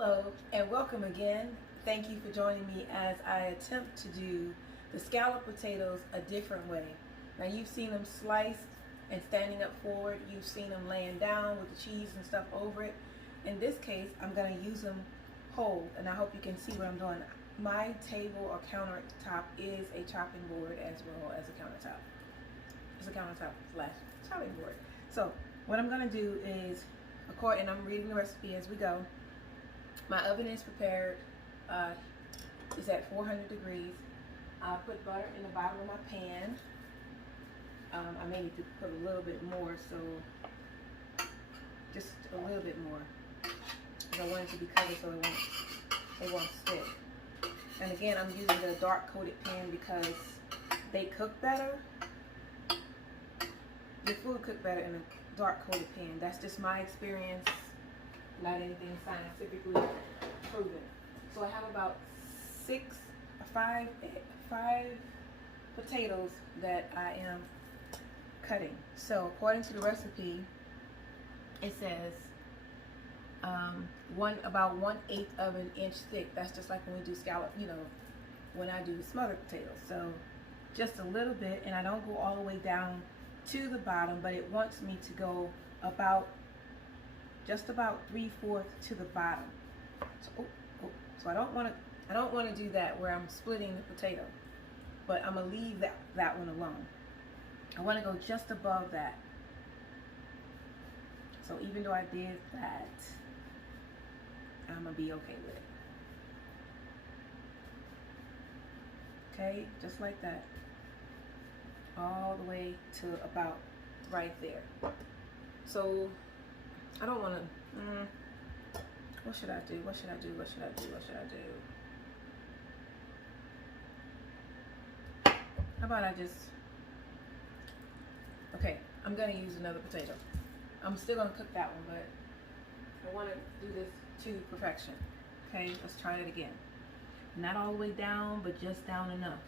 Hello and welcome again. Thank you for joining me as I attempt to do the scalloped potatoes a different way. Now you've seen them sliced and standing up forward. You've seen them laying down with the cheese and stuff over it. In this case, I'm going to use them whole, and I hope you can see what I'm doing. My table or countertop is a chopping board as well as a countertop. It's a countertop / chopping board. So what I'm going to do is, and I'm reading the recipe as we go. My oven is prepared. It's at 400 degrees. I put butter in the bottom of my pan. I may need to put a little bit more, so just a little bit more. I want it to be covered so it won't stick. And again, I'm using the dark coated pan because they cook better. The food cook better in a dark coated pan. That's just my experience. Not anything scientifically proven. So I have about five potatoes that I am cutting. So according to the recipe, it says about 1/8 of an inch thick. That's just like when we do scallop, when I do smothered potatoes. So just a little bit, and I don't go all the way down to the bottom, but it wants me to go just about 3/4 to the bottom. So I don't want to do that where I'm splitting the potato, but I'm gonna leave that one alone. I want to go just above that. So even though I did that, I'm gonna be okay with it. Okay, just like that, all the way to about right there. So I don't want to, what should I do? What should I do? What should I do? What should I do? How about I just, okay, I'm going to use another potato. I'm still going to cook that one, but I want to do this to perfection. Okay, let's try it again. Not all the way down, but just down enough.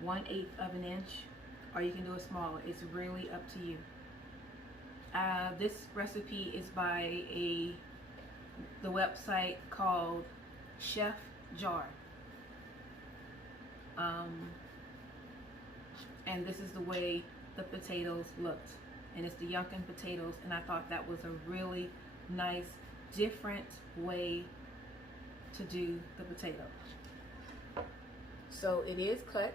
1/8 of an inch, or you can do it smaller. It's really up to you. This recipe is by the website called Chef Jar. And this is the way the potatoes looked. And it's the Yunkin potatoes, and I thought that was a really nice, different way to do the potato. So it is cut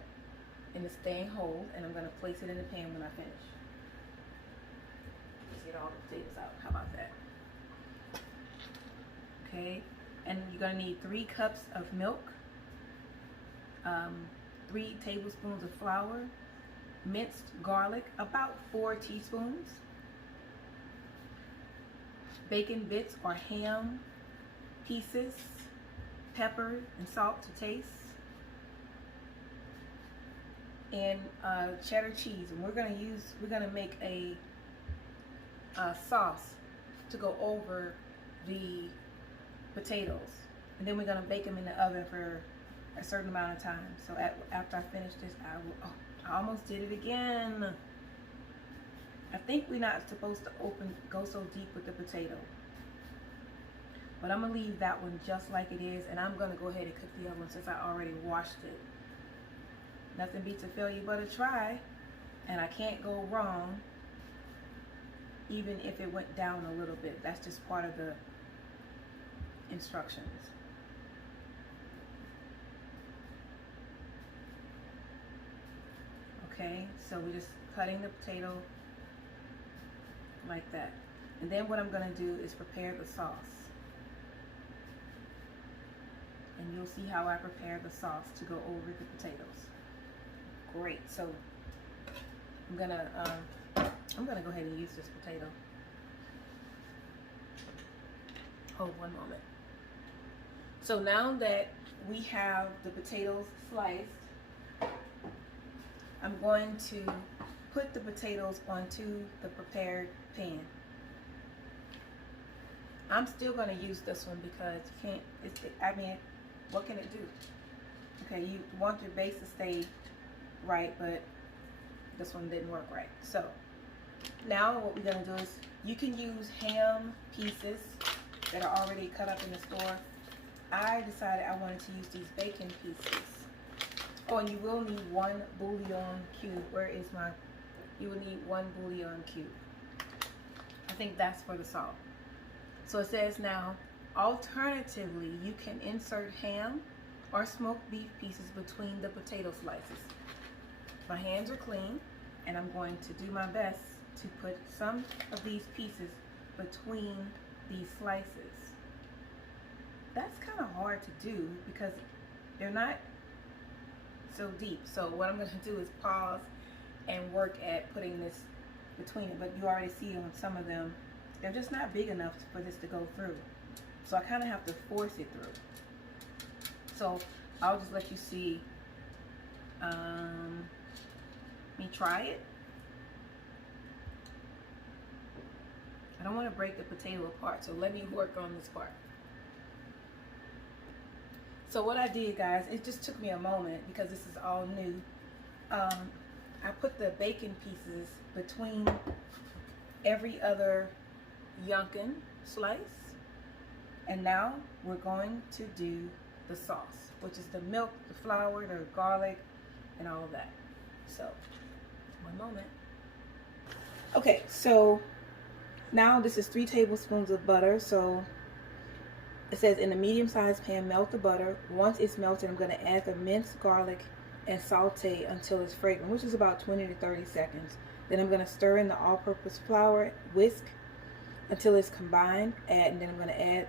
and it's staying whole, and I'm going to place it in the pan when I finish. Get all the potatoes out. How about that? Okay, and you're gonna need 3 cups of milk, 3 tablespoons of flour, minced garlic, about 4 teaspoons, bacon bits or ham pieces, pepper and salt to taste, and cheddar cheese. And we're gonna make a sauce to go over the potatoes, and then we're going to bake them in the oven for a certain amount of time. So after I finish this, I almost did it again. I think we're not supposed to go so deep with the potato, but I'm going to leave that one just like it is, and I'm going to go ahead and cook the other one since I already washed it. Nothing beats a failure but a try, and I can't go wrong even if it went down a little bit. That's just part of the instructions. Okay, so we're just cutting the potato like that. And then what I'm going to do is prepare the sauce. And you'll see how I prepare the sauce to go over the potatoes. Great, so I'm gonna go ahead and use this potato. Hold one moment. So now that we have the potatoes sliced, I'm going to put the potatoes onto the prepared pan. I'm still going to use this one because you can't, what can it do? Okay, you want your base to stay right, but this one didn't work right. So Now what we're gonna do is, you can use ham pieces that are already cut up in the store. I decided I wanted to use these bacon pieces. Oh, and you will need one bouillon cube. Where is my, you will need one bouillon cube. I think that's for the salt. So it says now, alternatively, you can insert ham or smoked beef pieces between the potato slices. My hands are clean, and I'm going to do my best to put some of these pieces between these slices. That's kind of hard to do because they're not so deep. So what I'm going to do is pause and work at putting this between it. But you already see on some of them, they're just not big enough for this to go through. So I kind of have to force it through. So I'll just let you see me try it. I don't want to break the potato apart, so let me work on this part. So what I did, guys, it just took me a moment because this is all new. I put the bacon pieces between every other yunkin slice. And now we're going to do the sauce, which is the milk, the flour, the garlic, and all of that. So, one moment. Okay, so now this is 3 tablespoons of butter. So it says in a medium-sized pan, melt the butter. Once it's melted, I'm going to add the minced garlic and saute until it's fragrant, which is about 20 to 30 seconds. Then I'm going to stir in the all-purpose flour, whisk until it's combined. And then I'm going to add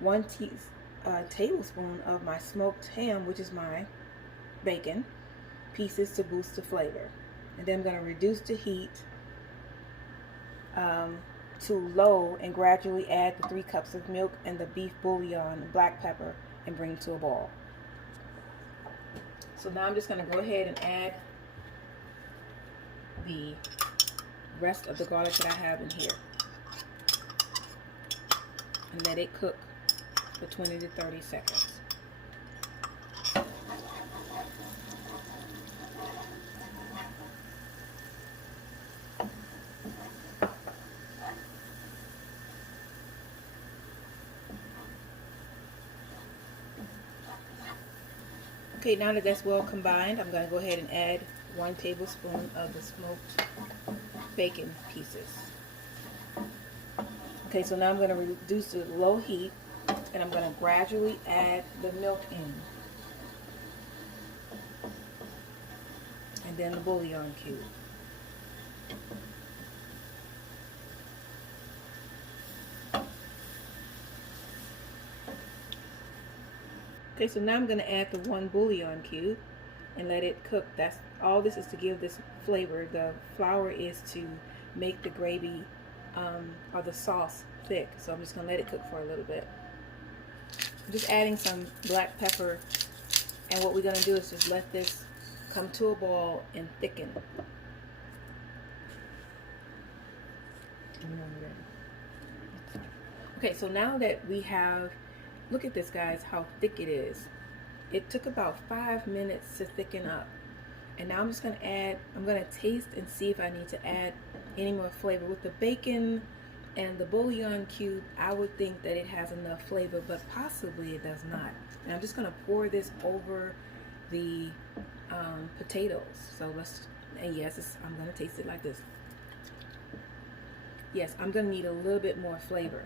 1 tablespoon of my smoked ham, which is my bacon pieces, to boost the flavor. And then I'm going to reduce the heat to low and gradually add the 3 cups of milk and the beef bouillon and black pepper and bring to a boil. So now I'm just going to go ahead and add the rest of the garlic that I have in here and let it cook for 20 to 30 seconds. Okay, now that that's well combined, I'm going to go ahead and add 1 tablespoon of the smoked bacon pieces. Okay, so now I'm going to reduce the low heat and I'm going to gradually add the milk in. And then the bouillon cube. Okay, so now I'm going to add the 1 bouillon cube and let it cook. That's all this is to give this flavor. The flour is to make the gravy or the sauce thick. So I'm just going to let it cook for a little bit. I'm just adding some black pepper, and what we're going to do is just let this come to a boil and thicken. Okay, so now that we have, look at this, guys, how thick it is. It took about 5 minutes to thicken up. And now I'm just going to add, I'm going to taste and see if I need to add any more flavor. With the bacon and the bouillon cube, I would think that it has enough flavor, but possibly it does not. And I'm just going to pour this over the potatoes. So let's, and yes, I'm going to taste it like this. Yes, I'm going to need a little bit more flavor.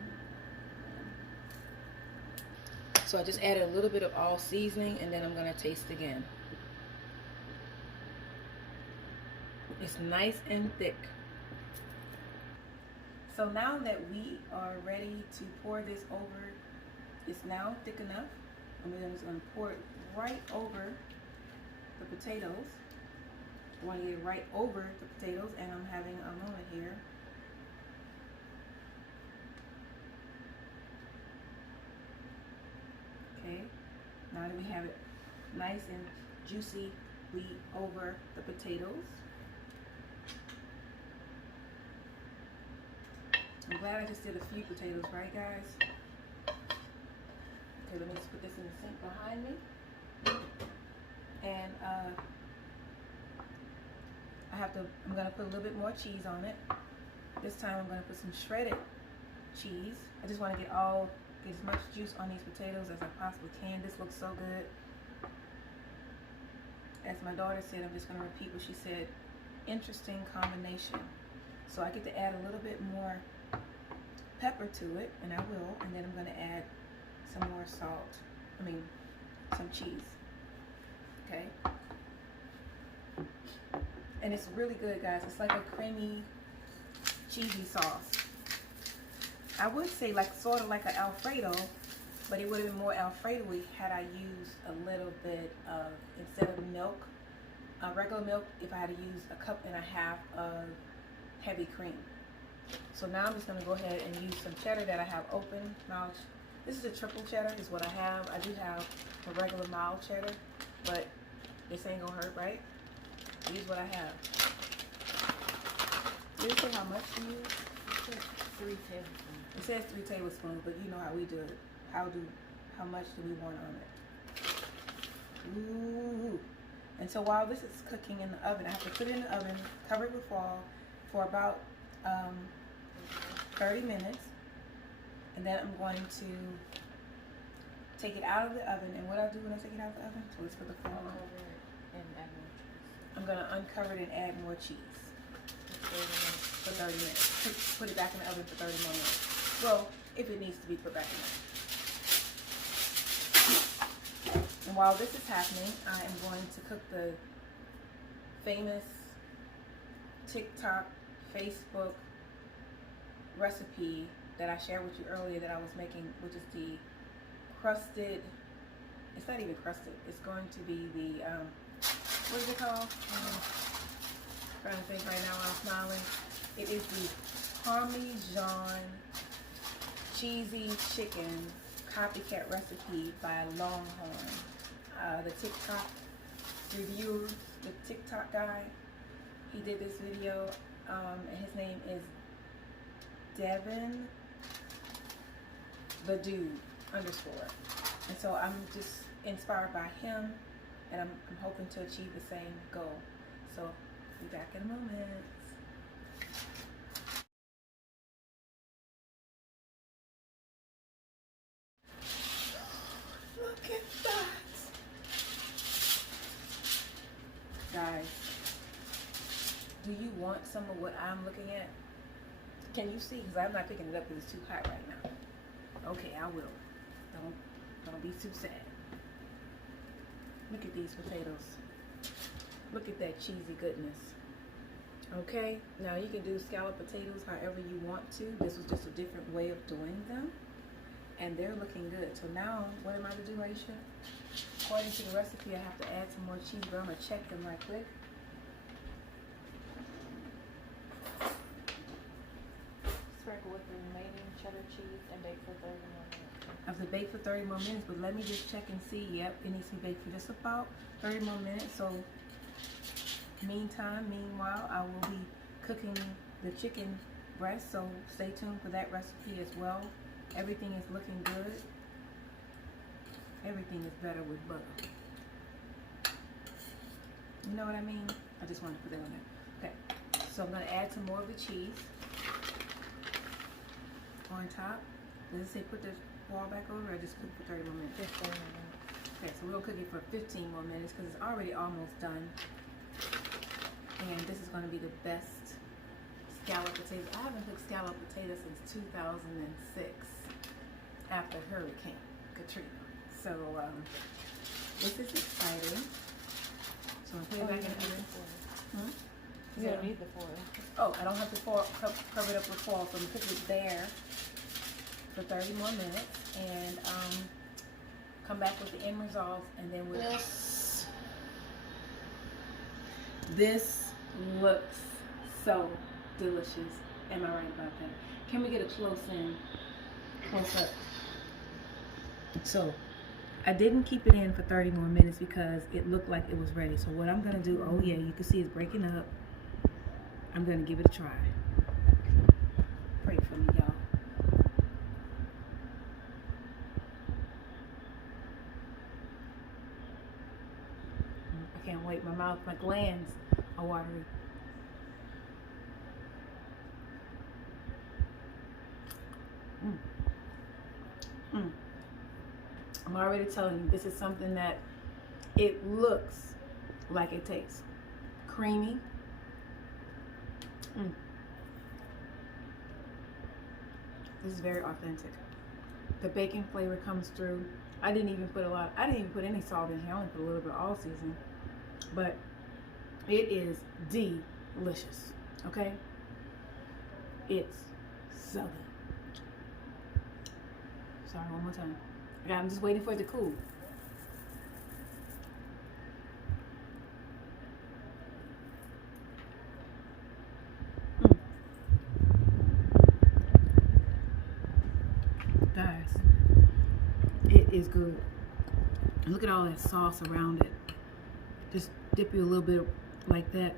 So I just added a little bit of all seasoning, and then I'm going to taste again. It's nice and thick. So now that we are ready to pour this over, it's now thick enough. I'm just going to pour it right over the potatoes. I want to get it right over the potatoes, and I'm having a moment here. Okay, now that we have it nice and juicy over the potatoes. I'm glad I just did a few potatoes, right, guys? Okay, let me just put this in the sink behind me. And I'm gonna put a little bit more cheese on it. This time I'm going to put some shredded cheese. I just want to get as much juice on these potatoes as I possibly can. This looks so good. As my daughter said, I'm just going to repeat what she said. Interesting combination. So I get to add a little bit more pepper to it, and I will, and then I'm going to add some more salt. Some cheese. Okay? And it's really good, guys. It's like a creamy, cheesy sauce. I would say sort of like an Alfredo, but it would have been more Alfredo-y had I used a little bit of, instead of milk, regular milk, if I had to use 1.5 cups of heavy cream. So now I'm just going to go ahead and use some cheddar that I have open. Mild. This is a triple cheddar is what I have. I do have a regular mild cheddar, but this ain't going to hurt, right? Use what I have. Did it say how much to use? It says 3 tablespoons. It says 3 tablespoons, but you know how we do it. How much do we want on it? Ooh. And so while this is cooking in the oven, I have to put it in the oven, cover it with foil for about 30 minutes. And then I'm going to take it out of the oven. And what I do when I take it out of the oven? So let's put the foil on. I'm going to uncover it and add more cheese. For 30 minutes. Put it back in the oven for 30 more minutes. Well, if it needs to be put back in there. And while this is happening, I am going to cook the famous TikTok, Facebook recipe that I shared with you earlier that I was making, which is the crusted, it's not even crusted, it's going to be the, what is it called? Trying to think right now while I'm smiling. It is the Parmesan cheesy chicken copycat recipe by Longhorn. The TikTok reviewer, the TikTok guy, he did this video, and his name is Devin the Dude _. And so I'm just inspired by him, and I'm hoping to achieve the same goal. So be back in a moment. Look at that. Guys, do you want some of what I'm looking at? Can you see? Because I'm not picking it up because it's too hot right now. Okay, I will. Don't be too sad. Look at these potatoes. Look at that cheesy goodness. Okay, now you can do scalloped potatoes however you want to. This was just a different way of doing them. And they're looking good. So now, what am I to do, Aisha? According to the recipe, I have to add some more cheese, but I'm going to check them right quick. Sprinkle with the remaining cheddar cheese and bake for 30 more minutes. I have to bake for 30 more minutes, but let me just check and see. Yep, it needs to be baked for just about 30 more minutes. So, meanwhile, I will be cooking the chicken breast. So, stay tuned for that recipe as well. Everything is looking good. Everything is better with butter. You know what I mean? I just wanted to put that on there. Okay, so I'm going to add some more of the cheese on top. Does it say put the foil back over, or just cook for 30 more minutes? 15 more minutes. Okay, so we'll cook it for 15 more minutes because it's already almost done. And this is going to be the best scalloped potatoes. I haven't cooked scalloped potatoes since 2006 after Hurricane Katrina. So this is exciting. So I'm going to put it back in the oven. You don't need the foil. Oh, I don't have to cover it up with foil, so I'm put it there for 30 more minutes and come back with the end results, and then we'll. This looks so delicious. Am I right about that? Can we get a close up? So I didn't keep it in for 30 more minutes because it looked like it was ready. So what I'm gonna do, oh yeah, you can see it's breaking up. I'm gonna give it a try. Pray for me, y'all. I can't wait. My mouth, my glands are watery. Mm. Mm. I'm already telling you, this is something that it looks like it tastes. Creamy. Mm. This is very authentic. The bacon flavor comes through. I didn't even put any salt in here. I only put a little bit of all seasoning. But it is delicious. Okay? It's so good. Sorry, one more time. I'm just waiting for it to cool. Guys, it is good. Look at all that sauce around it. Just dip you a little bit like that.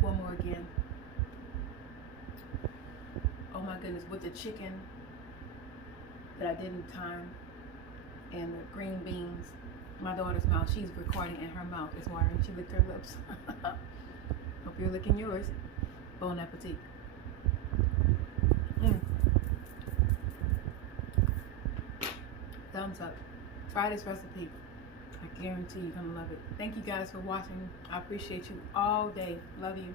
One more again. Oh my goodness, with the chicken that I didn't time and the green beans. My daughter's mouth, she's recording and her mouth is watering. She licked her lips. Hope you're licking yours. Bon appetit. Thumbs up. Try this recipe. I guarantee you're gonna love it. Thank you guys for watching. I appreciate you all day. Love you.